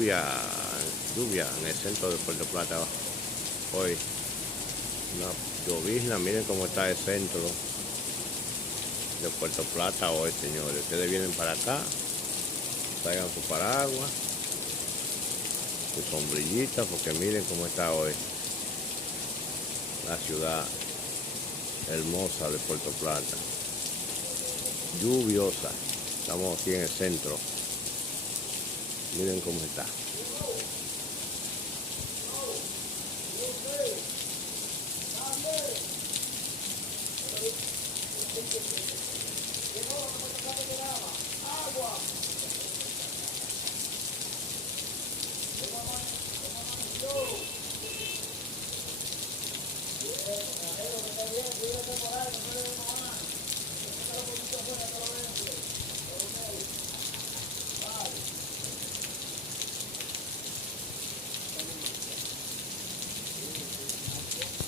lluvia en el centro de Puerto Plata hoy. Una llovizna, miren cómo está el centro de Puerto Plata hoy, señores. Ustedes vienen para acá, traigan su paraguas, su sombrillita, porque miren cómo está hoy la ciudad hermosa de Puerto Plata. Lluviosa. Estamos aquí en el centro. Miren cómo está.